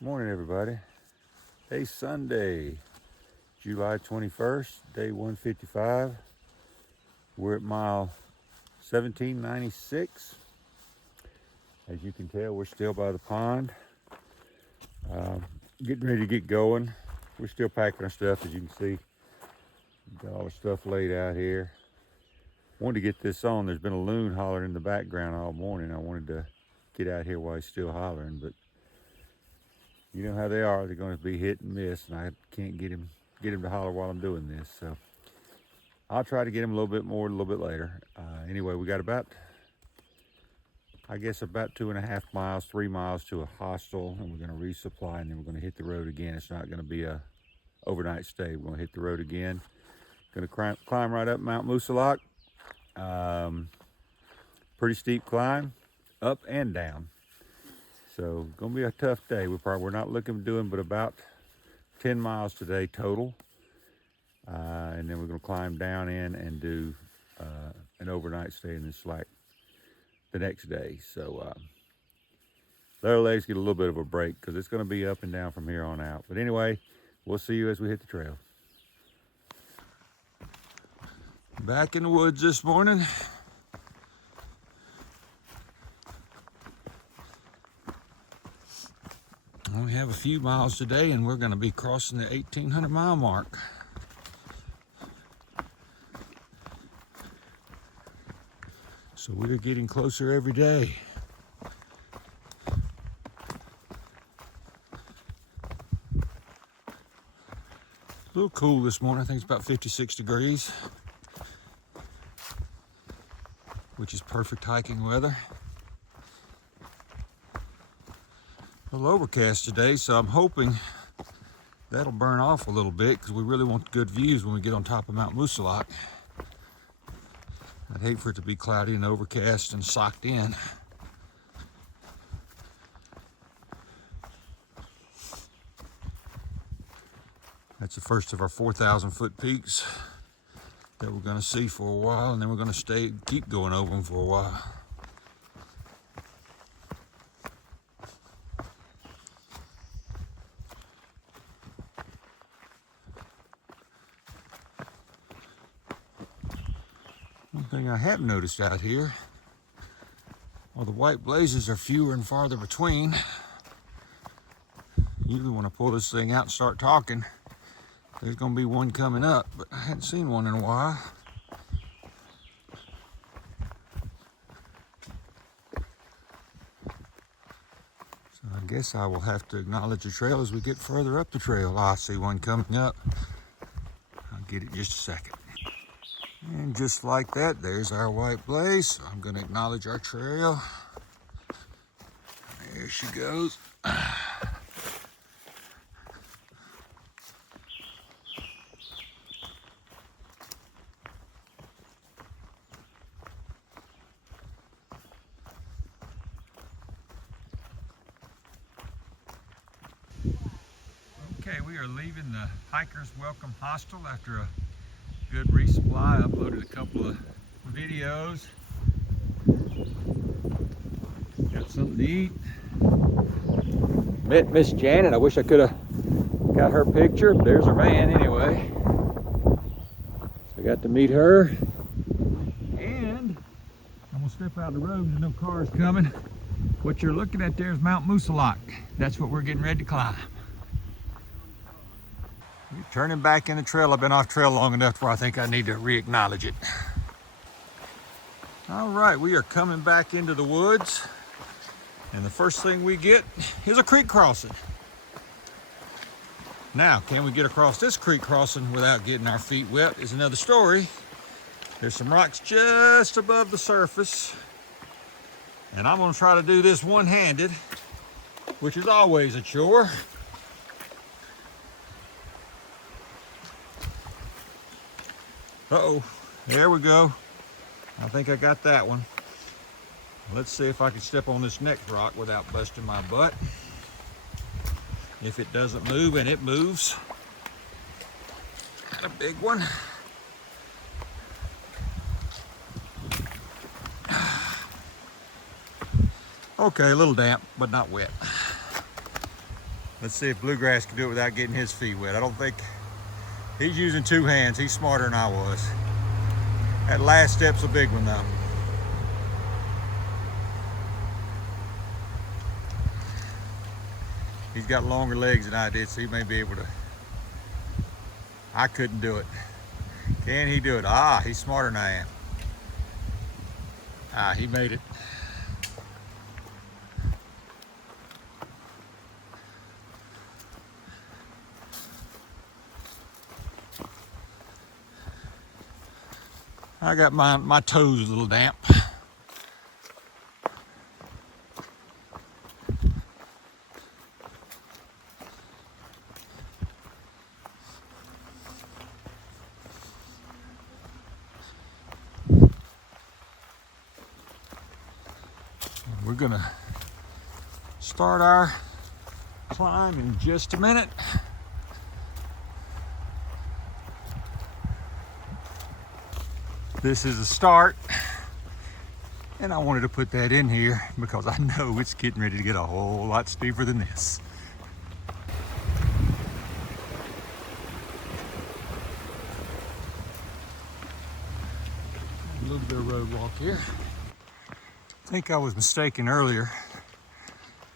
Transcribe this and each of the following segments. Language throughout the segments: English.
Morning, everybody. Today's Sunday, July 21st, day 155. We're at mile 1796. As you can tell, we're still by the pond. Getting ready to get going. We're still packing our stuff, as you can see. Got all the stuff laid out here. Wanted to get this on. There's been a loon hollering in the background all morning. I wanted to get out here while he's still hollering, but you know how they are. They're going to be hit and miss, and I can't get him to holler while I'm doing this. So I'll try to get him a little bit more a little bit later. Anyway, we got about 2.5 miles, 3 miles to a hostel, and we're going to resupply, and then we're going to hit the road again. It's not going to be a overnight stay. We're going to hit the road again. Going to climb right up Mount Moosilauke. Pretty steep climb, up and down. So gonna be a tough day. We're not looking at doing but about 10 miles today total. And then we're gonna climb down in and do an overnight stay in this slack the next day. So let our legs get a little bit of a break because it's gonna be up and down from here on out. But anyway, we'll see you as we hit the trail. Back in the woods this morning. We have a few miles today, and we're going to be crossing the 1,800 mile mark. So we're getting closer every day. A little cool this morning. I think it's about 56 degrees, which is perfect hiking weather. A little overcast today, so I'm hoping that'll burn off a little bit because we really want good views when we get on top of Mount Moosilauke. I'd hate for it to be cloudy and overcast and socked in. That's the first of our 4,000 foot peaks that we're going to see for a while, and then we're going to keep going over them for a while. One thing I have noticed out here, while the white blazes are fewer and farther between, usually when I pull this thing out and start talking, there's going to be one coming up, but I hadn't seen one in a while. So I guess I will have to acknowledge the trail as we get further up the trail. I see one coming up. I'll get it in just a second. And just like that, there's our white blaze. So I'm going to acknowledge our trail. There she goes. Okay, we are leaving the Hikers Welcome Hostel after a good resupply. I uploaded a couple of videos. Got something to eat. Met Miss Janet. I wish I could have got her picture, but there's her van anyway. So I got to meet her. And I'm gonna step out of the road. There's no cars coming. What you're looking at there is Mount Moosilauke. That's what we're getting ready to climb. Turning back in the trail. I've been off trail long enough where I think I need to re-acknowledge it. All right, we are coming back into the woods, and the first thing we get is a creek crossing. Now, can we get across this creek crossing without getting our feet wet is another story. There's some rocks just above the surface, and I'm gonna try to do this one-handed, which is always a chore. Uh-oh, there we go. I think I got that one. Let's see if I can step on this next rock without busting my butt. If it doesn't move, and it moves. Got a big one. Okay, a little damp, but not wet. Let's see if Bluegrass can do it without getting his feet wet. I don't think he's using 2 hands. He's smarter than I was. That last step's a big one though. He's got longer legs than I did, so he may be able to. I couldn't do it. Can he do it? Ah, he's smarter than I am. Ah, he made it. I got my toes a little damp. We're gonna start our climb in just a minute. This is a start, and I wanted to put that in here because I know it's getting ready to get a whole lot steeper than this. A little bit of road walk here. I think I was mistaken earlier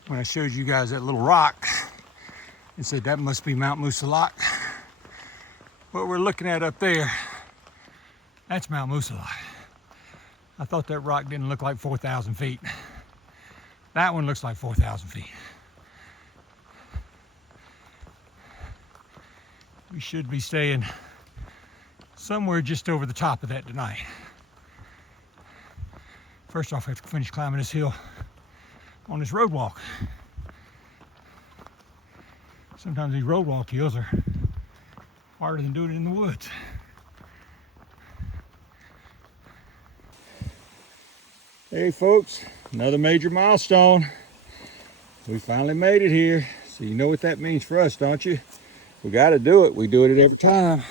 when I showed you guys that little rock and said that must be Mount Musalak. What we're looking at up there, that's Mount Musalak. I thought that rock didn't look like 4,000 feet. That one looks like 4,000 feet. We should be staying somewhere just over the top of that tonight. First off, I have to finish climbing this hill on this road walk. Sometimes these road walk hills are harder than doing it in the woods. Hey folks, another major milestone. We finally made it here. So you know what that means for us, don't you? We got to do it. We do it every time.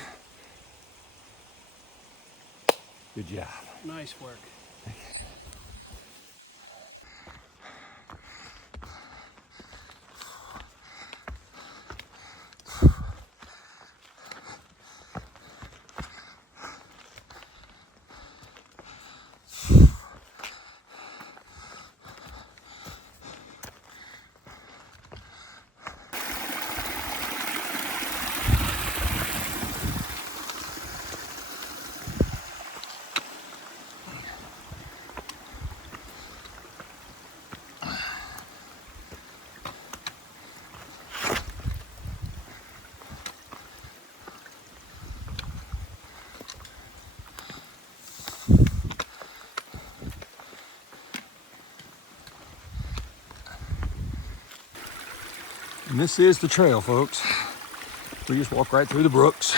Good job. Nice work. And this is the trail, folks. We just walk right through the brooks.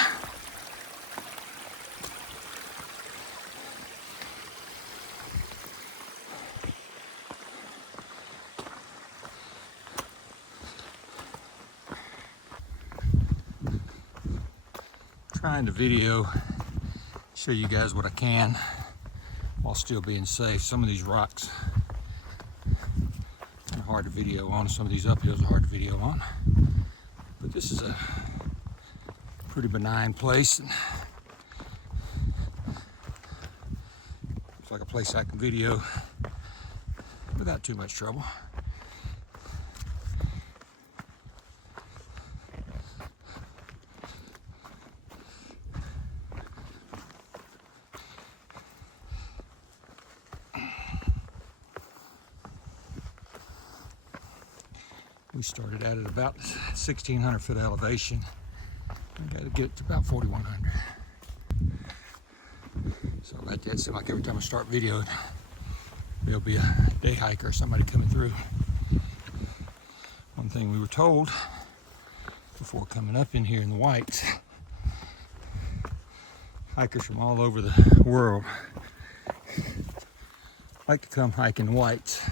Trying to video, show you guys what I can while still being safe. Some of these rocks are hard to video on. Some of these uphills are hard to video on. But this is a pretty benign place. Looks like a place I can video without too much trouble. We started out at about 1,600 foot elevation. We got to get to about 4,100. So right there, it seems like every time I start videoing, there'll be a day hiker or somebody coming through. One thing we were told before coming up in here in the Whites, hikers from all over the world like to come hike in the Whites.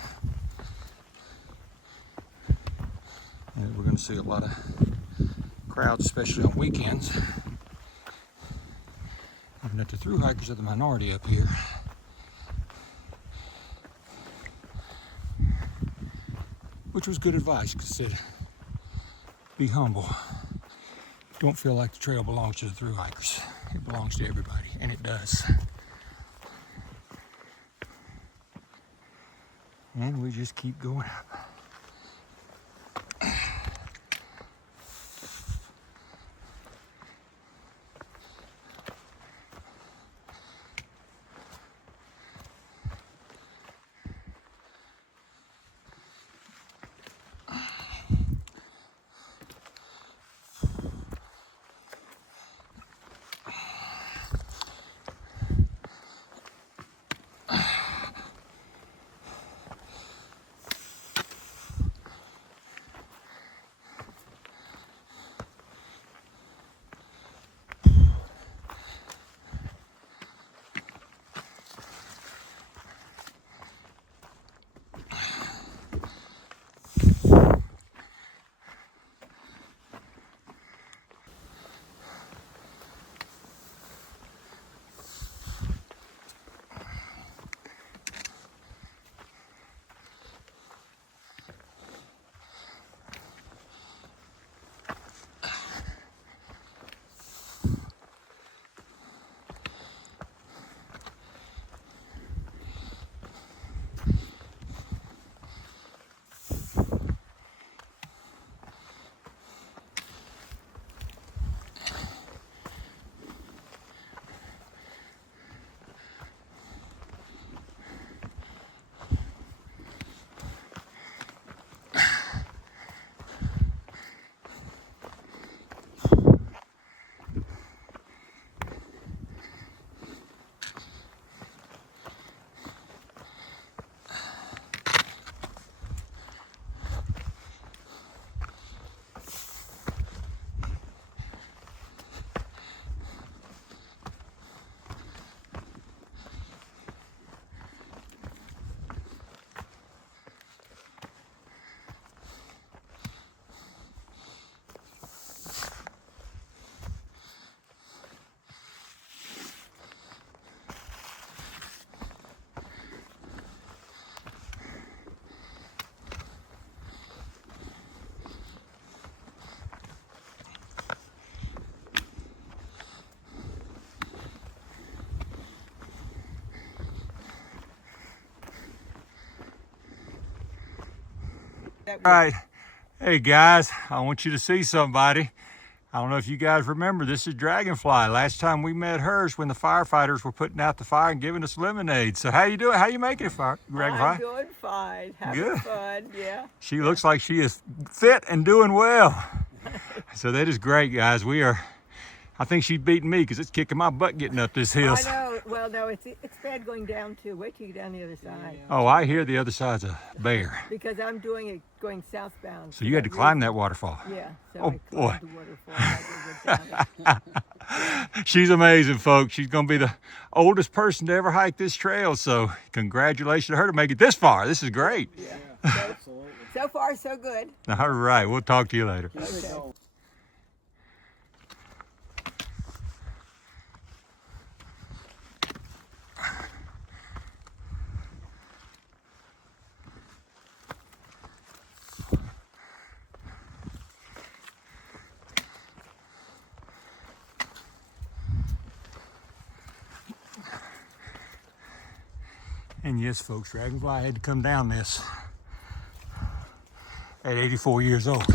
And we're going to see a lot of crowds, especially on weekends. Even if the thru hikers are the minority up here. Which was good advice, because be humble. Don't feel like the trail belongs to the thru hikers. It belongs to everybody, and it does. And we just keep going up. All right. Hey guys, I want you to see somebody. I don't know if you guys remember, this is Dragonfly. Last time we met hers when the firefighters were putting out the fire and giving us lemonade. So how you doing? How you making it, Dragonfly? I'm doing fine. Having fun, yeah. She looks like she is fit and doing well. So that is great, guys. I think she's beating me because it's kicking my butt getting up this hill. I know. Well, no, it's bad going down too. Wait till you get down the other side. Oh, I hear the other side's a bear. Because I'm doing it going southbound. So you had to climb that waterfall. Yeah. So Oh, I boy. climbed the waterfall. I had to go down it. She's amazing, folks. She's going to be the oldest person to ever hike this trail. So congratulations to her to make it this far. This is great. Yeah. Absolutely. So far, so good. All right. We'll talk to you later. Okay. And yes, folks, Dragonfly had to come down this at 84 years old.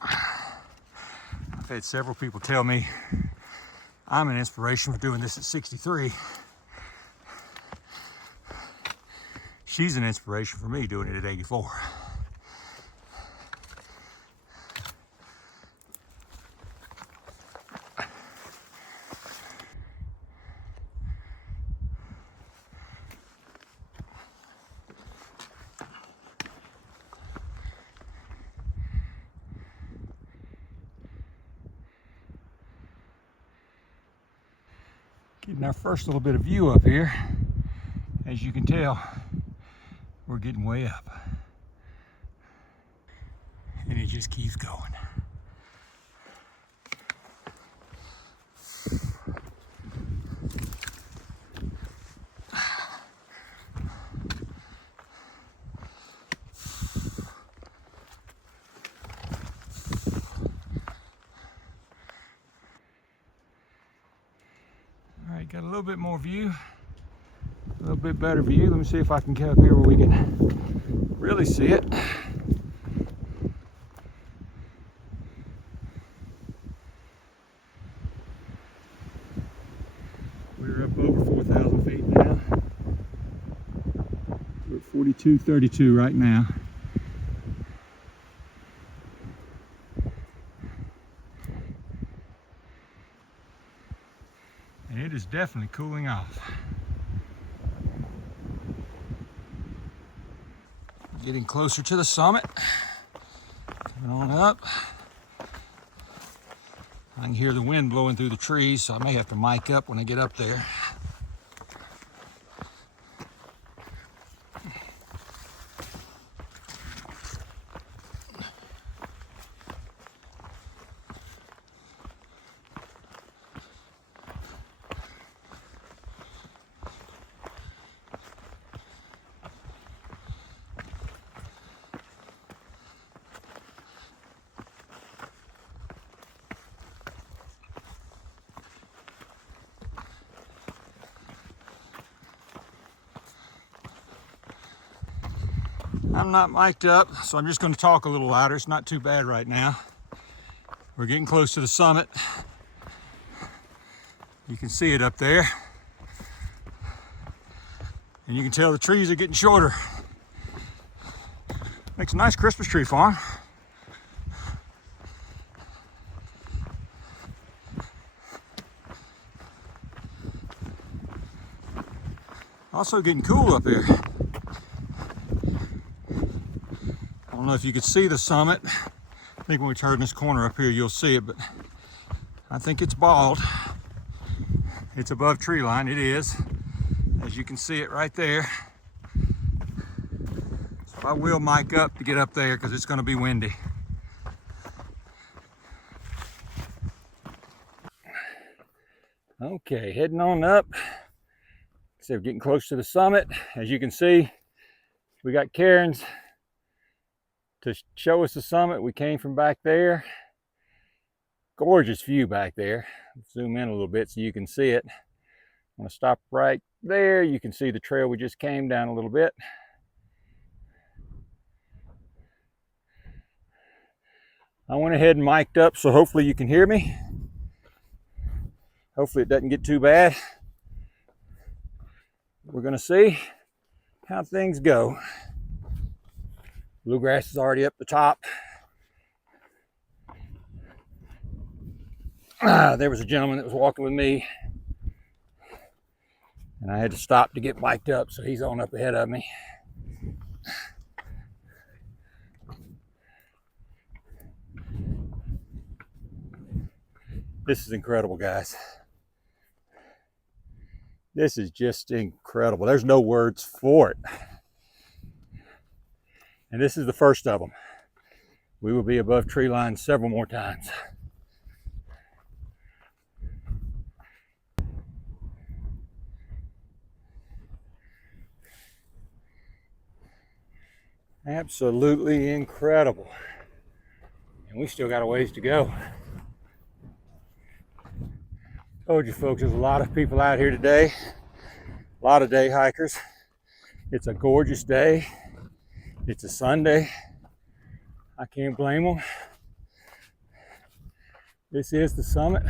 I've had several people tell me I'm an inspiration for doing this at 63. She's an inspiration for me doing it at 84. Getting our first little bit of view up here. As you can tell, we're getting way up. And it just keeps going. Got a little bit more view, a little bit better view. Let me see if I can get up here where we can really see it. We're up over 4,000 feet now. We're at 4232 right now. And it is definitely cooling off. Getting closer to the summit. Coming on up. I can hear the wind blowing through the trees, so I may have to mic up when I get up there. I'm not mic'd up, so I'm just going to talk a little louder. It's not too bad right now. We're getting close to the summit. You can see it up there. And you can tell the trees are getting shorter. Makes a nice Christmas tree farm. Also getting cool up here. I don't know if you could see the summit. I think when we turn this corner up here, you'll see it, but I think it's bald. It's above tree line, it is. As you can see it right there. So I will mic up to get up there because it's gonna be windy. Okay, heading on up. So we're getting close to the summit. As you can see, we got cairns to show us the summit. We came from back there. Gorgeous view back there. Zoom in a little bit so you can see it. I'm gonna stop right there. You can see the trail we just came down a little bit. I went ahead and mic'd up, so hopefully you can hear me. Hopefully it doesn't get too bad. We're gonna see how things go. Bluegrass is already up the top. There was a gentleman that was walking with me, and I had to stop to get mic'd up, so he's on up ahead of me. This is incredible, guys. This is just incredible. There's no words for it. And this is the first of them. We will be above tree line several more times. Absolutely incredible. And we still got a ways to go. Told you folks, there's a lot of people out here today. A lot of day hikers. It's a gorgeous day. It's a Sunday. I can't blame them. This is the summit.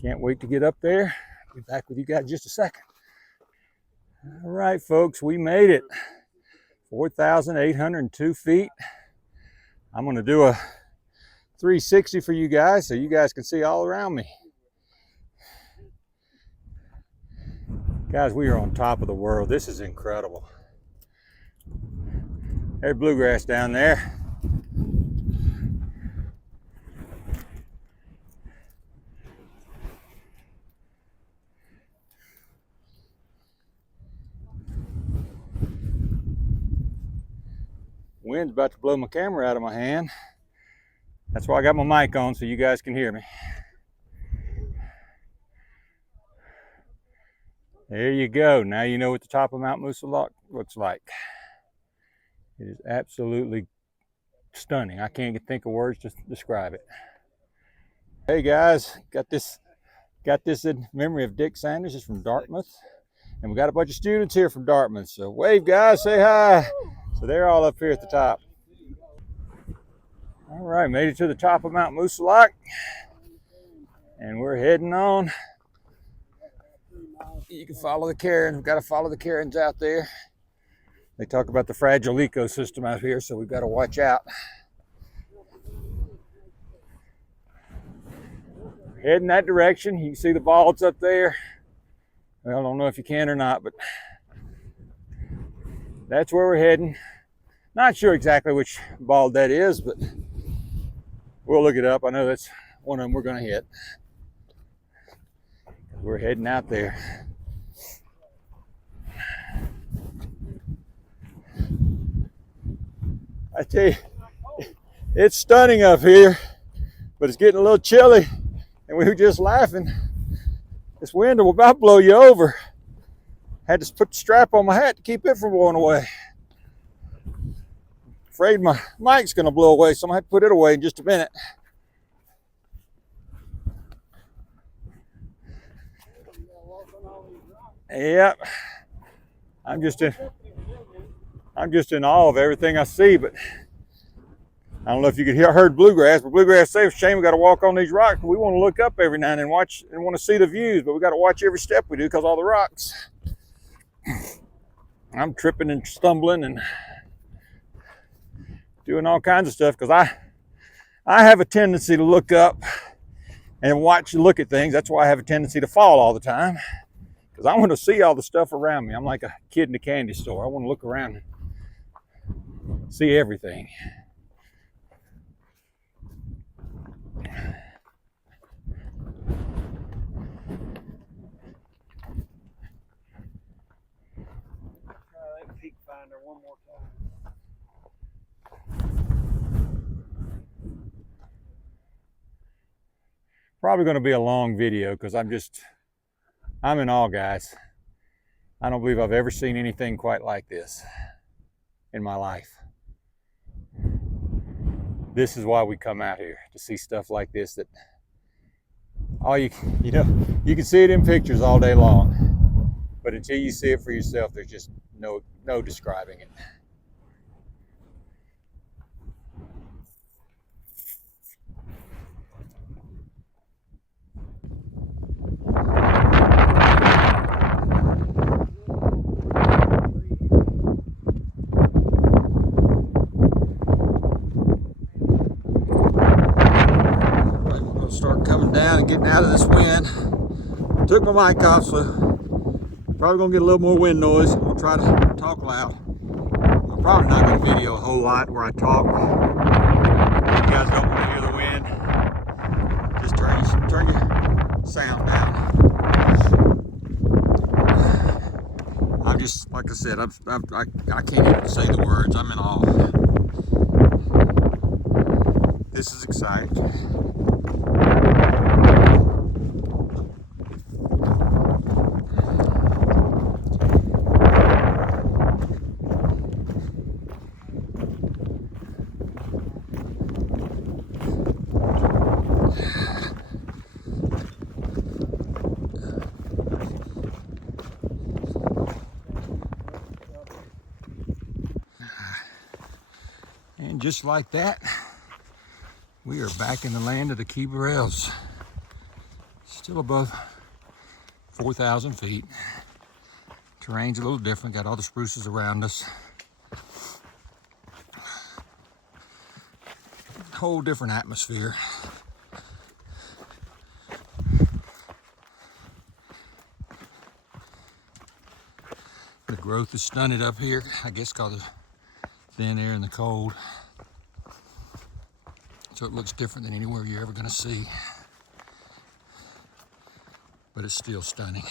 Can't wait to get up there. Be back with you guys in just a second. All right, folks, we made it. 4,802 feet. I'm gonna do a 360 for you guys so you guys can see all around me. Guys, we are on top of the world. This is incredible. There's bluegrass down there. Wind's about to blow my camera out of my hand. That's why I got my mic on so you guys can hear me. There you go. Now you know what the top of Mount Moosilauke looks like. It is absolutely stunning. I can't think of words to describe it. Hey guys, got this Got this in memory of Dick Sanders. It's from Dartmouth. And we got a bunch of students here from Dartmouth. So wave, guys, say hi. So they're all up here at the top. All right, made it to the top of Mount Moosilauke. And we're heading on. You can follow the Karens. We've got to follow the Karens out there. They talk about the fragile ecosystem out here, so we've got to watch out. Heading that direction. You can see the balds up there. Well, I don't know if you can or not, but that's where we're heading. Not sure exactly which bald that is, but we'll look it up. I know that's one of them we're going to hit. We're heading out there. I tell you, it's stunning up here, but it's getting a little chilly, and we were just laughing. This wind will about blow you over. Had to put the strap on my hat to keep it from blowing away. Afraid my mic's gonna blow away, so I'm gonna have to put it away in just a minute. Yep. I'm just in awe of everything I see, but I don't know if you could heard bluegrass, but bluegrass say it's a shame we got to walk on these rocks. We want to look up every now and then, watch and want to see the views, but we got to watch every step we do because all the rocks. I'm tripping and stumbling and doing all kinds of stuff because I have a tendency to look up and look at things. That's why I have a tendency to fall all the time, because I want to see all the stuff around me. I'm like a kid in a candy store. I want to look around and see everything. Peak finder one more time. Probably going to be a long video because I'm in awe, guys. I don't believe I've ever seen anything quite like this in my life. This is why we come out here, to see stuff like this that you can see it in pictures all day long, but until you see it for yourself, there's just no describing it. Start coming down and getting out of this wind. Took my mic off, so probably gonna get a little more wind noise. We'll try to talk loud. I'm probably not gonna video a whole lot where I talk. If you guys don't want to hear the wind, just turn your sound down. I'm just, like I said, I can't even say the words. I'm in awe. This is exciting. And just like that, we are back in the land of the Keeberells. Still above 4,000 feet. Terrain's a little different, got all the spruces around us. Whole different atmosphere. The growth is stunted up here, I guess because of thin air and the cold. So it looks different than anywhere you're ever gonna see. But it's still stunning.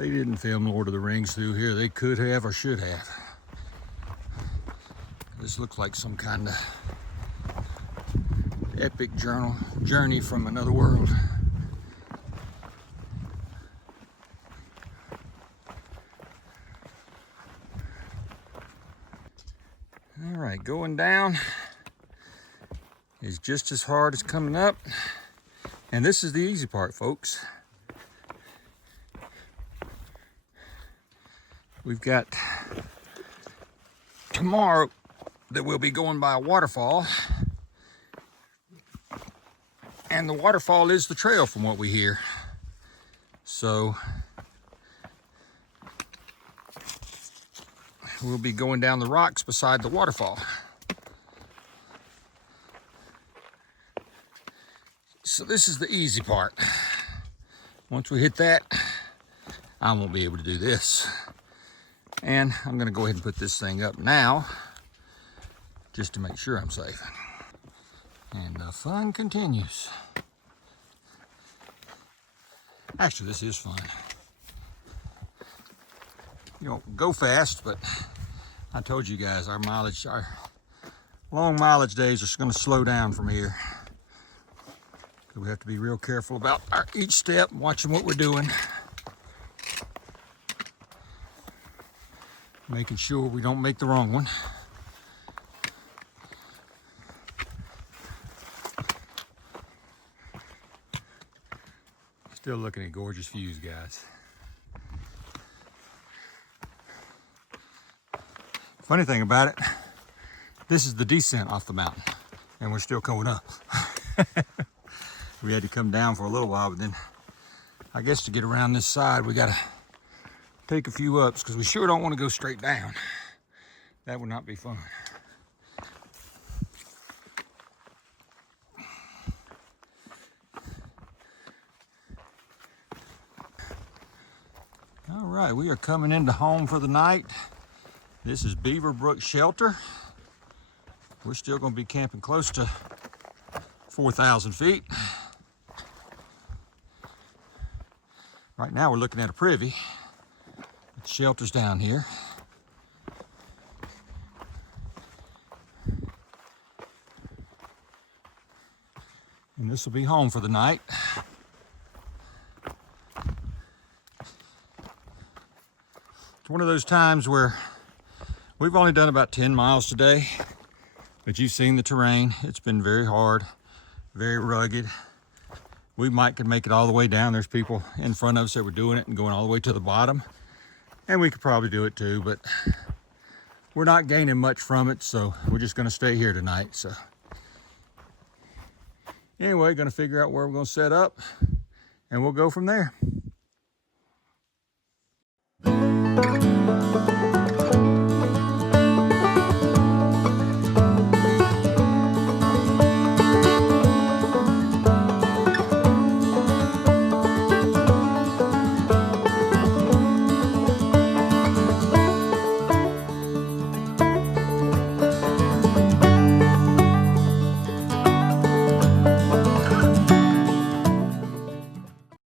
They didn't film Lord of the Rings through here. They could have or should have. This looks like some kind of epic journey from another world. All right, going down is just as hard as coming up. And this is the easy part, folks. We've got tomorrow that we'll be going by a waterfall. And the waterfall is the trail from what we hear. So we'll be going down the rocks beside the waterfall. So this is the easy part. Once we hit that, I won't be able to do this. And I'm gonna go ahead and put this thing up now, just to make sure I'm safe. And the fun continues. Actually, this is fun. You don't go fast, but I told you guys our long mileage days are gonna slow down from here. So we have to be real careful about each step, watching what we're doing. Making sure we don't make the wrong one. Still looking at gorgeous views, guys. Funny thing about it, this is the descent off the mountain, and we're still going up. We had to come down for a little while, but then I guess to get around this side, we gotta take a few ups because we sure don't want to go straight down. That would not be fun. All right, we are coming into home for the night. This is Beaver Brook Shelter. We're still going to be camping close to 4,000 feet. Right now we're looking at a privy. The shelter's down here. And this will be home for the night. It's one of those times where we've only done about 10 miles today, but you've seen the terrain. It's been very hard, very rugged. We could make it all the way down. There's people in front of us that were doing it and going all the way to the bottom. And we could probably do it too, but we're not gaining much from it, so we're just gonna stay here tonight. So anyway, gonna figure out where we're gonna set up and we'll go from there.